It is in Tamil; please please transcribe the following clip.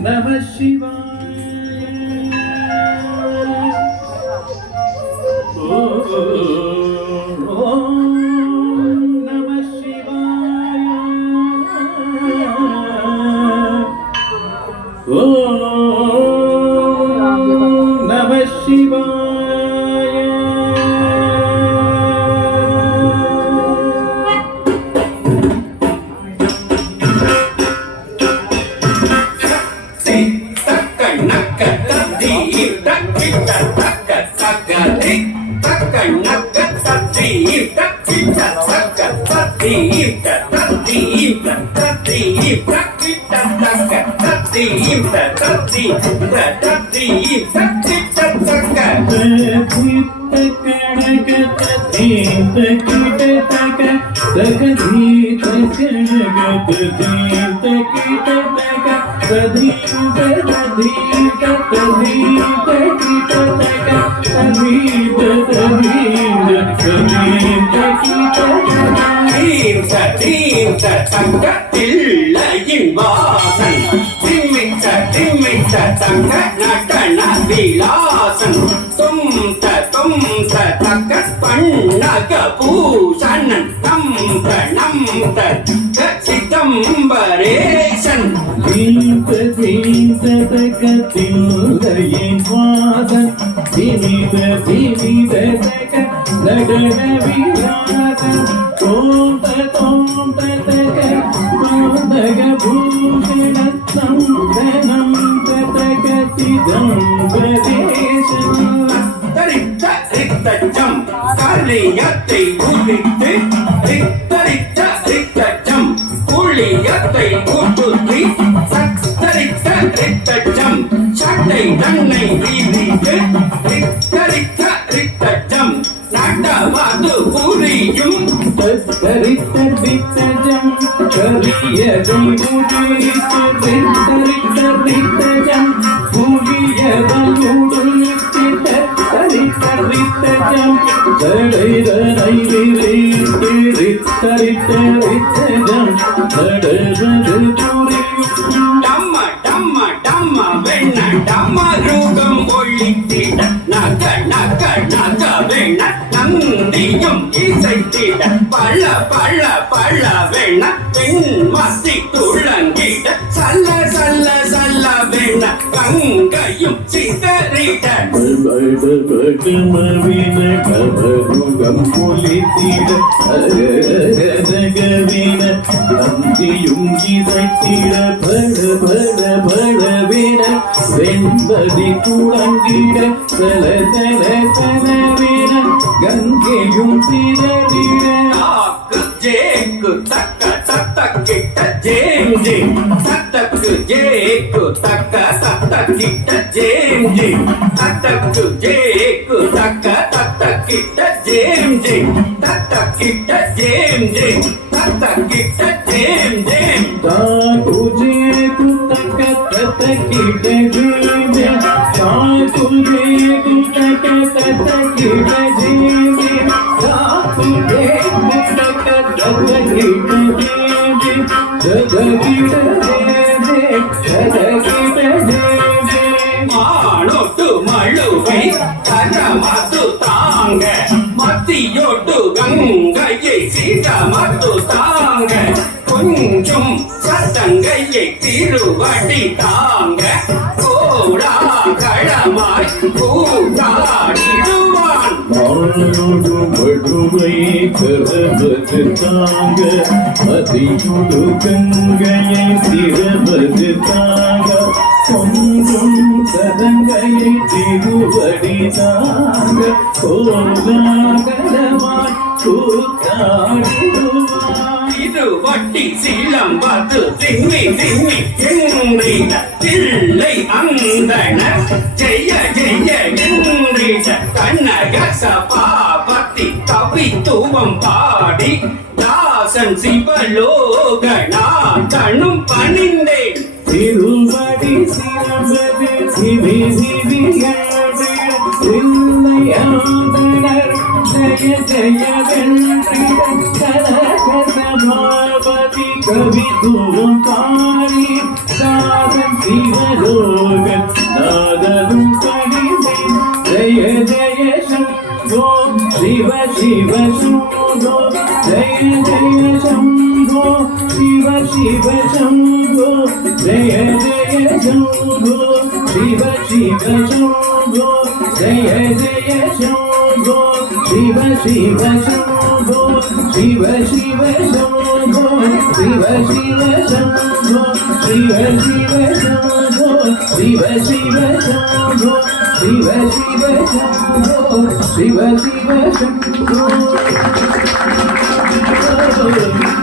நம சிவாய தங்கத்தில்லையின் வாசன் திம்மிட்ட திம்மிட்ட தங்க நடன விலாசன் தும்த தும்த தக்க பண்ணக பூஷணன் நம்ப நம்ப சிதம்பரேசன் தீந்த தீந்த தகத்தில்லையின் வாசன் திமித திமித தக நடன விலாசன் தோந்த தோந்த தக தோந்தக பூஷணத்தம் தனம் தக சிதம்பரேசன் தரித்த ரித்தச்சம் கலியத்தை உதித்து ரித்தரித்த ரித்தச்சம் குளியத்தை கூட்டுத்தி சத்தரித்த ரித்தச்சம் சட்டை தன்னை வீதித்து ரித்தரித்த ரித்தச்சம் நடவாது புரியும் தரித்த ரித்தச்சம் கலியதை முடித்து ரித்தரித்த ரித்தச்சம் புரியதை முடித்து தரித்தரித்தஜம் தடைதரை ரித்தரித்தரித்தஜம் தடவது புரியும் டம்ம டம்ம டம்ம வெண்ண டம்ம ரூகம் ஒழித்திட நக நக நக வெண்ண நந்தியும் இசைத்திட பழ பழ பழ வெண்ண பெண்மத்தி துளங்கிட சல்ல சல்ல சல்ல வெண்ண கங்கையும் சிதறிட கமவின கமருகம் பொலித்திட அரகரகவின நந்தியும் இசைத்திட பட பட படவின வெண்பதி துளங்கிட சல சல சலவின கங்கையும் சிதறிட ஜேக்கு தக்க தத்த கிட்ட ஜேம் ஜேம் தத்தக்கு ஜேக்கு தக்க தத்த கிட்ட ஜேம் ஜேம் தத்தக்கு ஜேக்கு தக்க தத்த கிட்ட ஜேம் ஜேம் தத்த கிட்ட ஜேம் ஜேம் தத்த கிட்ட ஜேம் ஜேம் தாக்கு ஜேக்கு தக்க தத்த கிட்ட ஜேம் ஜேம் தாக்கு ஜேக்கு தக்க தத்த கிட்ட ஜேம் ஜேம் தாக்கு ஜேக்கு தக்க மானோட்டு மழுவை கரமது தாங்க மத்தியோட்டு கங்கையை சீதமது தாங்க கொஞ்சம் சத்தங்கையை திருவடி தாங்க கோடா களமாய் கூட்டாடிடுவான் மானோடு மழுவை கரமது தாங்க மத்தியோடு கங்கையை திருவடி தாங்க கொஞ்சம் சதங்கையை திருவடி தாங்க கோலாகலமாய் கூத்தாடிடுவாய் இருவட்டி சிலம்பது திம்மி திம்மி என்றிட தில்லை அந்தன ஜெய ஜெய என்றிட கண்ணக சபாபதி கவித்துவம் பாடி தாசன் சிவலோகநாதனும் பணிந்தேன் திருவடி சிறந்தது சிவி சிவியாண்டனர் ஜய ஜய வென்றி கவித்துவம் பாடி தாசன் சிவ शिव शम्भो जय जय शम्भो शिव शिव शम्भो जय जय शम्भो शिव शिव शम्भो जय जय शम्भो शिव शिव शम्भो शिव शिव शम्भो शिव शिव शम्भो शिव शिव शम्भो शिव शिव शम्भो शिव शिव शम्भो शिव शिव शम्भो